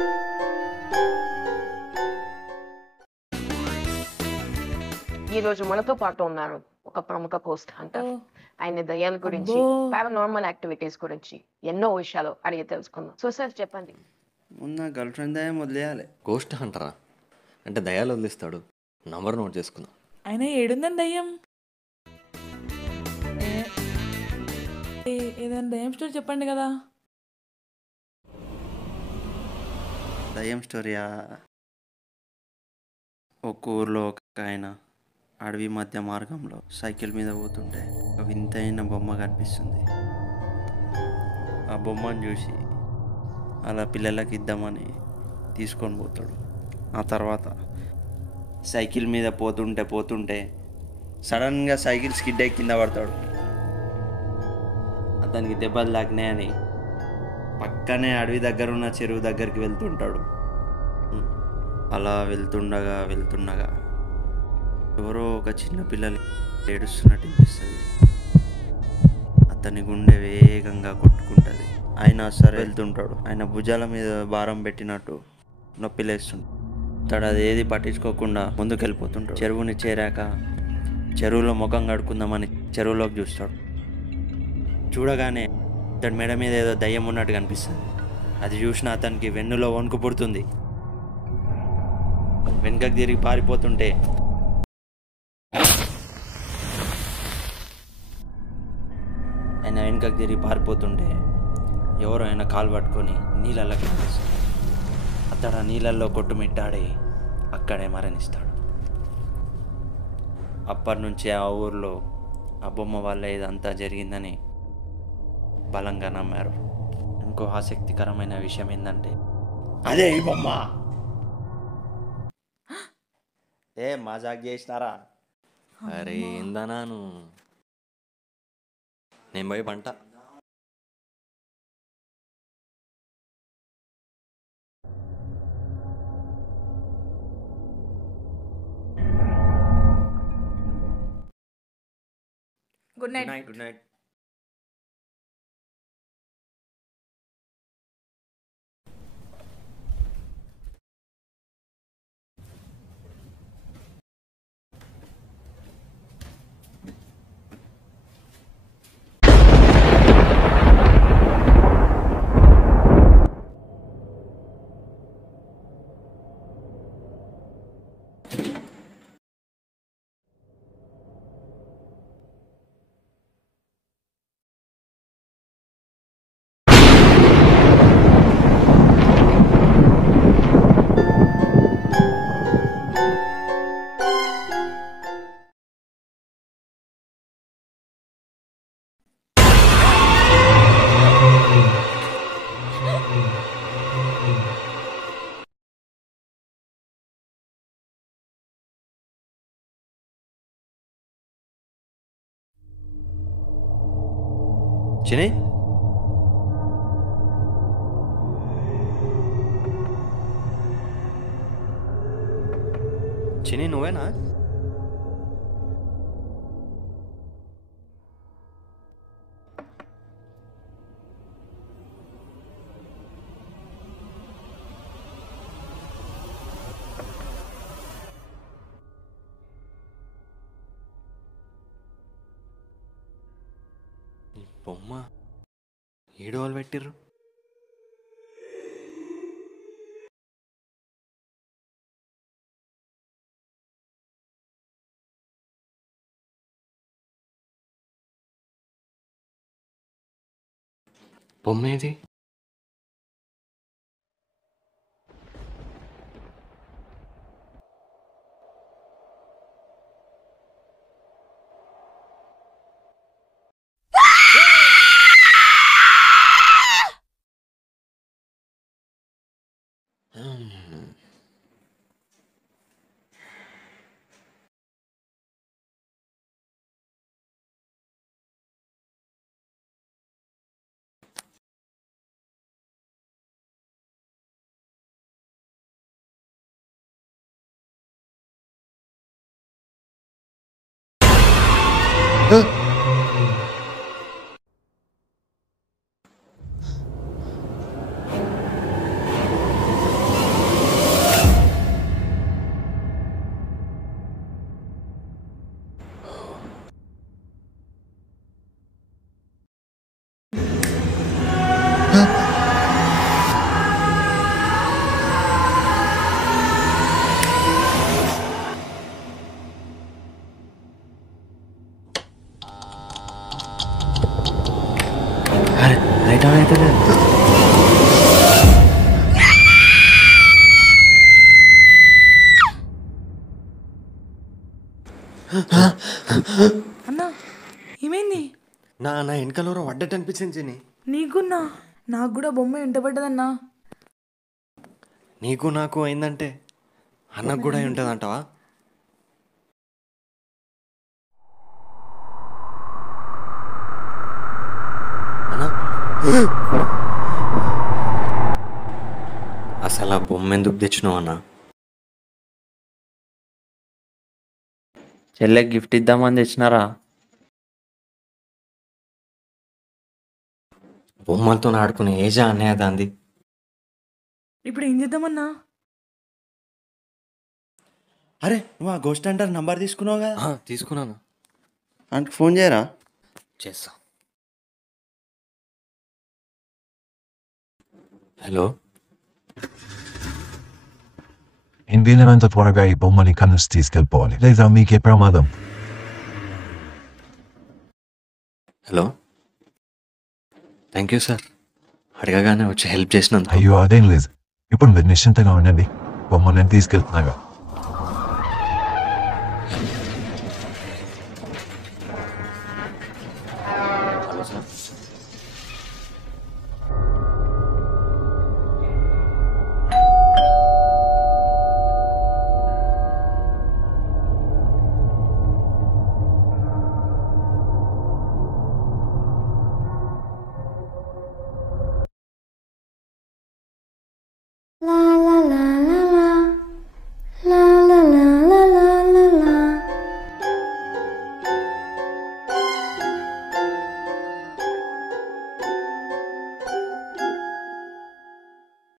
ఈ రోజు మనతో పాటు ఉన్నారు ఒక ప్రముఖ పోస్ట్ హంటర్. ఆయన దయ్యాల గురించి, పారానార్మల్ యాక్టివిటీస్ గురించి ఎన్నో విషయాలు అడిగి తెలుసుకుందాం. సో సార్ చెప్పండి. ముందు గర్ల్ ఫ్రెండ్ దయ్యం వదిలేయాలి. గోస్ట్ హంటరా అంటే దయ్యాలు వదిలిస్తాడు. నంబర్ నోట్ చేసుకుందాం. ఆయన ఏడుందని దయ్యం? ఏదైనా దయ్యం స్టోరీ చెప్పండి కదా. దయ్యం స్టోరీయా? ఒక ఊర్లో ఒక ఆయన అడవి మధ్య మార్గంలో సైకిల్ మీద పోతుంటే ఒక వింతైన బొమ్మ కనిపిస్తుంది. ఆ బొమ్మను చూసి అలా పిల్లలకి ఇద్దామని తీసుకొని పోతాడు. ఆ తర్వాత సైకిల్ మీద పోతుంటే సడన్గా సైకిల్ స్కిడ్ అయి కింద పడతాడు. అతనికి దెబ్బలు తాకినాయని పక్కనే అడవి దగ్గర ఉన్న చెరువు దగ్గరికి వెళ్తుంటాడు. అలా వెళ్తుండగా ఎవరో ఒక చిన్న పిల్లలు ఏడుస్తున్నట్టు అనిపిస్తుంది. అతని గుండె వేగంగా కొట్టుకుంటుంది. ఆయన సరే వెళ్తుంటాడు. ఆయన భుజాల మీద భారం పెట్టినట్టు నొప్పి లేస్తుంటాడు. అతడు అదేది పట్టించుకోకుండా ముందుకు వెళ్ళిపోతుంటాడు. చెరువుని చేరాక చెరువులో ముఖం కడుక్కుందామని చెరువులోకి చూస్తాడు. చూడగానే అతడి మెడ మీద ఏదో దయ్యం ఉన్నట్టు కనిపిస్తుంది. అది చూసిన అతనికి వెన్నులో వణుకు పుడుతుంది. వెనుకకు తిరిగి పారిపోతుంటే ఎవరో ఆయన కాలు పట్టుకొని నీళ్ళలోకి కనిపిస్తుంది. అతడు ఆ నీళ్ళల్లో కొట్టుమిట్టాడి అక్కడే మరణిస్తాడు. అప్పటి నుంచి ఆ ఊర్లో ఆ బొమ్మ వల్ల ఇదంతా జరిగిందని బలంగా నమ్మారు. ఇంకో ఆసక్తికరమైన విషయం ఏంటంటే అదే ఈ బొమ్మ. మజాక్ చేసినారా? అరే ఏందనాను, నేను పోయి పంట. Good night. Good night. చిని, చిని నువ్వేనా? బొమ్మ ఏడు వాళ్ళు పెట్టిర్రు. బొమ్మ ఏది? నా వెనకలో పడ్డట్టు అనిపించింది చిన్ని. నీకున్నా నాకు కూడా బొమ్మ ఎంట పడ్డదన్నా. నీకు నాకు అయిందంటే అన్నకు కూడా అయి ఉంటుంది అంటావా? అన్నా అసలు ఆ బొమ్మ ఎందుకు తెచ్చినావు అన్నా? చెల్లెకి గిఫ్ట్ ఇద్దామని తెచ్చినారా? బొమ్మలతో ఆడుకునే ఏజా అన్నయ్య దాంది. ఇప్పుడు ఏం చేద్దామన్నా? అరే నువ్వు ఆ గోస్ట్ అంటారు నంబర్ తీసుకున్నావు కదా, తీసుకున్నాను. అంటే ఫోన్ చేయరా? చేస్తా. హలో, వీలైనంత త్వరగా ఈ బొమ్మని కన్నుసి తీసుకెళ్ళిపోవాలి, లేదా మీకే ప్రమాదం. హలో, థ్యాంక్ యూ సార్, అడగగానే వచ్చి హెల్ప్ చేసినందుకు. అయ్యో అదేం లేదు, ఇప్పుడు మీరు నిశ్చింతగా ఉండండి, బొమ్మని తీసుకెళ్తున్నాగా.